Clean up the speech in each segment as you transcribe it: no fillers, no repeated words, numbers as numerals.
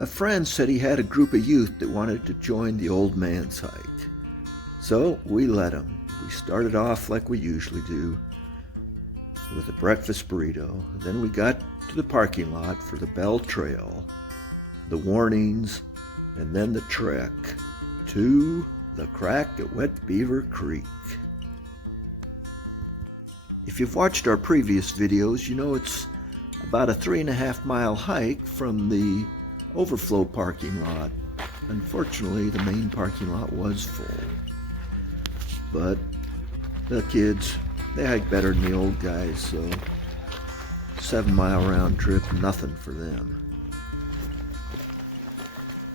A friend said he had a group of youth that wanted to join the old man's hike. So we let them. We started off like we usually do, with a breakfast burrito. Then we got to the parking lot for the Bell Trail, the warnings, and then the trek to the crack at Wet Beaver Creek. If you've watched our previous videos, you know it's about a 3.5-mile hike from the overflow parking lot. Unfortunately, the main parking lot was full. But the kids, they hike better than the old guys, so 7-mile round trip, nothing for them.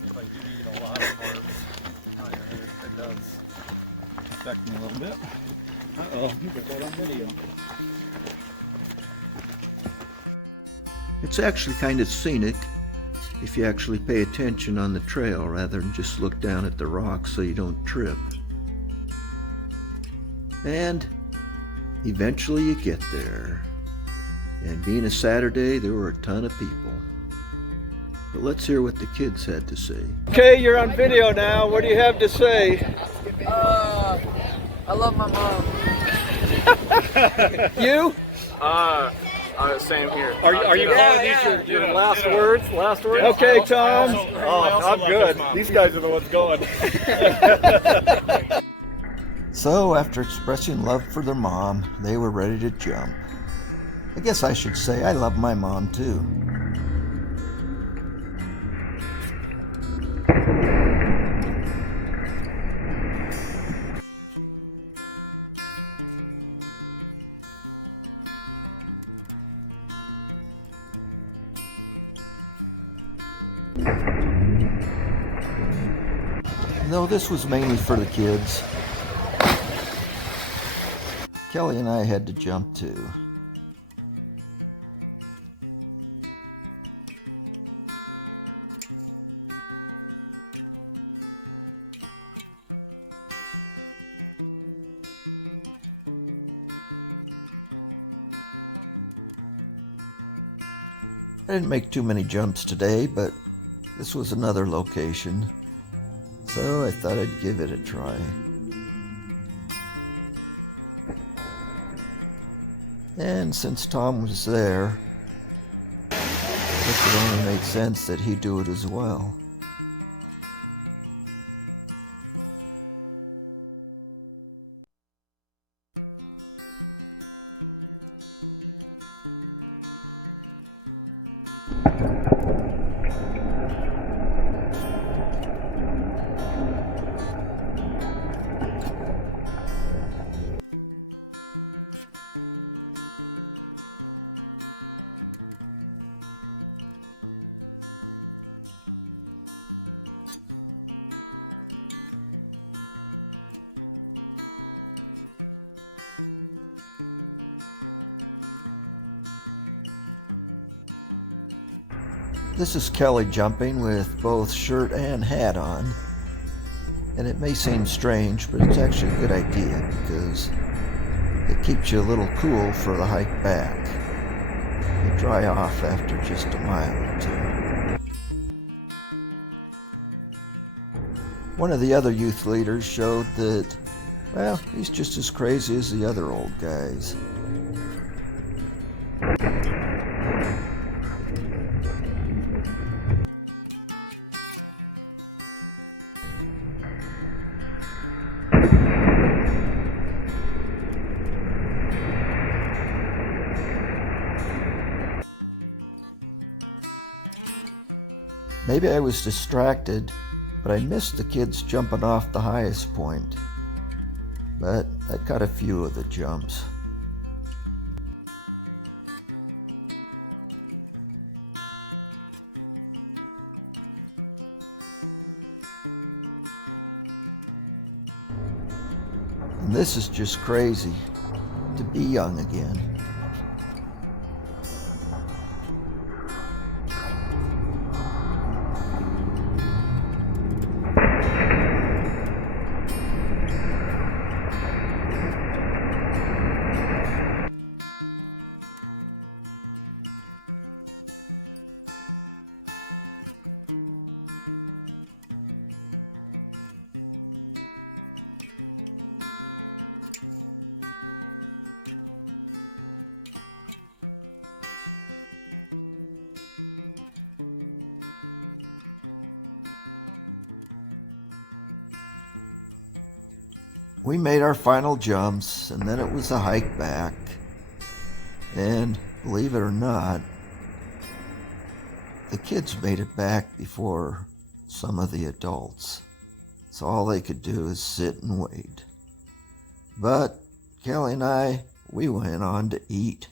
If I do eat a lot of carbs, it does affect me a little bit. Uh-oh, you got that on video. It's actually kind of scenic if you actually pay attention on the trail rather than just look down at the rocks so you don't trip. And eventually you get there. And being a Saturday, there were a ton of people. But let's hear what the kids had to say. Okay, you're on video now. What do you have to say? I love my mom. You? Same here. Are you calling these your last words? Last words? Yeah. Okay, Tom. I'm good. These guys are the ones going. So after expressing love for their mom, they were ready to jump. I guess I should say I love my mom too. No, this was mainly for the kids. Kelly and I had to jump too. I didn't make too many jumps today, but this was another location, so I thought I'd give it a try. And since Tom was there, it would only make sense that he do it as well. This is Kelly jumping with both shirt and hat on. And it may seem strange, but it's actually a good idea because it keeps you a little cool for the hike back. You dry off after just a mile or two. One of the other youth leaders showed that, well, he's just as crazy as the other old guys. Maybe I was distracted, but I missed the kids jumping off the highest point. But I caught a few of the jumps. And this is just crazy, to be young again. we made our final jumps, and then it was a hike back. And believe it or not, the kids made it back before some of the adults. So all they could do is sit and wait. But Kelly and I, we went on to eat.